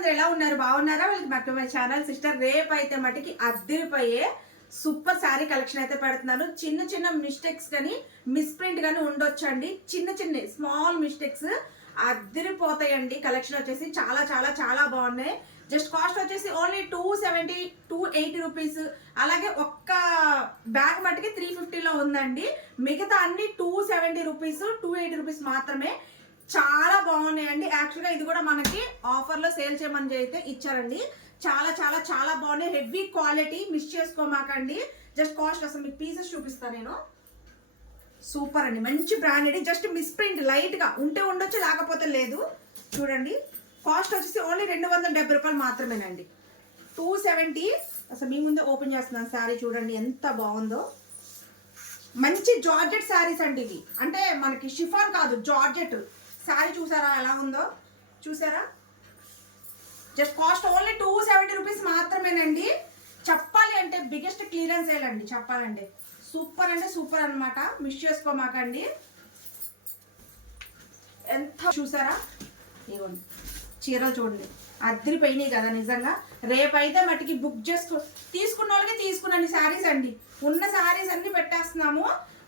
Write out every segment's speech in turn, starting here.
అందరు ఎలా ఉన్నారు? బాగున్నారా? వాళ్ళకి బట్ మై ఛానల్. సిస్టర్ రేపు అయితే మటుకి అద్దరిపోయే సూపర్ శారీ కలెక్షన్ అయితే పెడుతున్నాను. చిన్న చిన్న మిస్టేక్స్ కానీ మిస్ప్రింట్ కానీ ఉండొచ్చండి. చిన్న చిన్న స్మాల్ మిస్టేక్స్ అద్దరిపోతాయండి. కలెక్షన్ వచ్చేసి చాలా చాలా చాలా బాగున్నాయి. జస్ట్ కాస్ట్ వచ్చేసి only two seventy two eighty rupees. అలాగే ఒక్క బ్యాగ్ మట్టుకి త్రీ ఫిఫ్టీలో ఉందండి. మిగతా అన్ని two seventy rupees two eighty rupees మాత్రమే చాలా బాగున్నాయండి. యాక్చువల్గా ఇది కూడా మనకి ఆఫర్లో సేల్ చేయమని అయితే ఇచ్చారండి. చాలా చాలా చాలా బాగున్నాయి. హెవీ క్వాలిటీ మిస్ చేసుకోమాకండి. జస్ట్ కాస్ట్ అసలు మీకు పీసెస్ చూపిస్తాను నేను. సూపర్ అండి. మంచి బ్రాండెడ్ జస్ట్ మిస్ ప్రింట్ లైట్గా ఉంటే ఉండొచ్చు లేకపోతే లేదు. చూడండి. కాస్ట్ వచ్చేసి ఓన్లీ రెండు వందల డెబ్బై రూపాయలు మాత్రమేనండి. టూ సెవెంటీ అసలు మీ ముందే ఓపెన్ చేస్తున్నాను శారీ చూడండి ఎంత బాగుందో. మంచి జార్జెట్ శారీస్ అండి ఇవి. అంటే మనకి షిఫాన్ కాదు జార్జెట్. శారీ చూసారా? ఎలా ఉందో? చూసారా? Just cost only two seventy rupees మాత్రమేనండి. చెప్పాలి అంటే బిగ్గెస్ట్ క్లియరెన్స్ వేయాలండి చెప్పాలంటే. సూపర్ అంటే సూపర్ అనమాట మిస్ చేసుకోమాకండి. ఎంత చూసారా? ఇవ్వండి చీరలు చూడండి. అద్దరిపోయినాయి కదా నిజంగా. రేపైతే మటుకి బుక్ చేసుకో తీసుకున్న వాళ్ళకి తీసుకున్నాను శారీస్ అండి. ఉన్న శారీస్ అన్ని పెట్టేస్తున్నాము.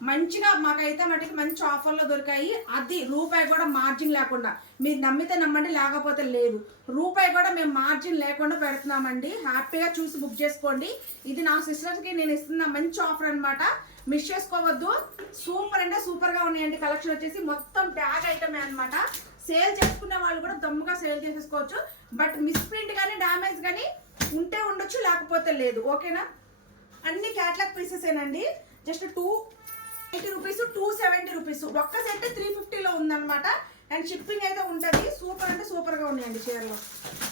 మంచిగా మాకైతే మటుకు మంచి ఆఫర్లో దొరికాయి. అది రూపాయి కూడా మార్జిన్ లేకుండా. మీరు నమ్మితే నమ్మండి లేకపోతే లేదు. రూపాయి కూడా మేము మార్జిన్ లేకుండా పెడుతున్నామండి. హ్యాపీగా చూసి బుక్ చేసుకోండి. ఇది నా సిస్టర్స్కి నేను ఇస్తున్న మంచి ఆఫర్ అనమాట మిస్ చేసుకోవద్దు. సూపర్ అంటే సూపర్గా ఉన్నాయండి. కలెక్షన్ వచ్చేసి మొత్తం బ్యాగ్ ఐటమే అన్నమాట. సేల్ చేసుకునే వాళ్ళు కూడా దమ్ముగా సేల్ చేసేసుకోవచ్చు. బట్ మిస్ప్రింట్ కానీ డ్యామేజ్ కానీ ఉంటే ఉండొచ్చు లేకపోతే లేదు. ఓకేనా అన్ని క్యాట్లాగ్ పీసెస్ ఏనండి. జస్ట్ టూ రూపీస్ ఒక్క సెట్ త్రీ ఫిఫ్టీలో ఉందన్నమాట. అండ్ షిప్పింగ్ అయితే ఉంటుంది. సూపర్ అంటే సూపర్గా ఉన్నాయండి చీరలు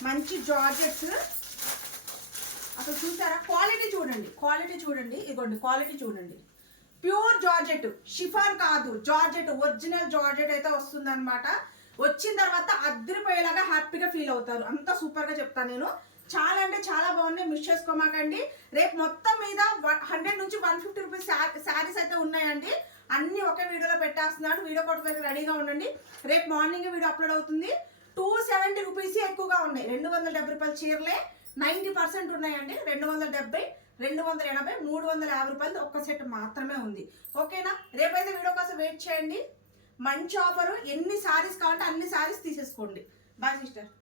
మంచి జార్జెట్స్. అసలు చూసారా? క్వాలిటీ చూడండి. క్వాలిటీ చూడండి. ఇదిగోండి క్వాలిటీ చూడండి. Pure georgette. షిఫాన్ కాదు. జార్జెట్ ఒరిజినల్ జార్జెట్ అయితే వస్తుందన్నమాట. వచ్చిన తర్వాత అద్దరిపోయేలాగా హ్యాపీగా ఫీల్ అవుతారు. అంత సూపర్గా చెప్తాను నేను. చాలా అంటే చాలా బాగున్నాయి. మిస్ చేసుకోమాకండి. రేపు మొత్తం మీద హండ్రెడ్ నుంచి వన్ ఫిఫ్టీ రూపీస్ శారీస్ అయితే ఉన్నాయండి. అన్ని ఒక పెట్టేస్తున్నాడు. వీడియో కొట్టడానికి రెడీగా ఉండండి. రేపు మార్నింగ్ వీడియో అప్లోడ్ అవుతుంది. టూ సెవెంటీ రూపీస్ ఎక్కువగా ఉన్నాయి? రెండు వందల డెబ్బై రూపాయల చీరలే నైంటీ పర్సెంట్ ఉన్నాయండి. రెండు వందల డెబ్బై రెండు వందల ఎనభై మూడు వందల యాభై రూపాయలు ఒక్క సెట్ మాత్రమే ఉంది. ఓకేనా? రేపైతే వీడియో కోసం వెయిట్ చేయండి. మంచి ఆఫరు. ఎన్ని సారీస్ కావాలంటే అన్ని సారీస్ తీసేసుకోండి. Bye sister.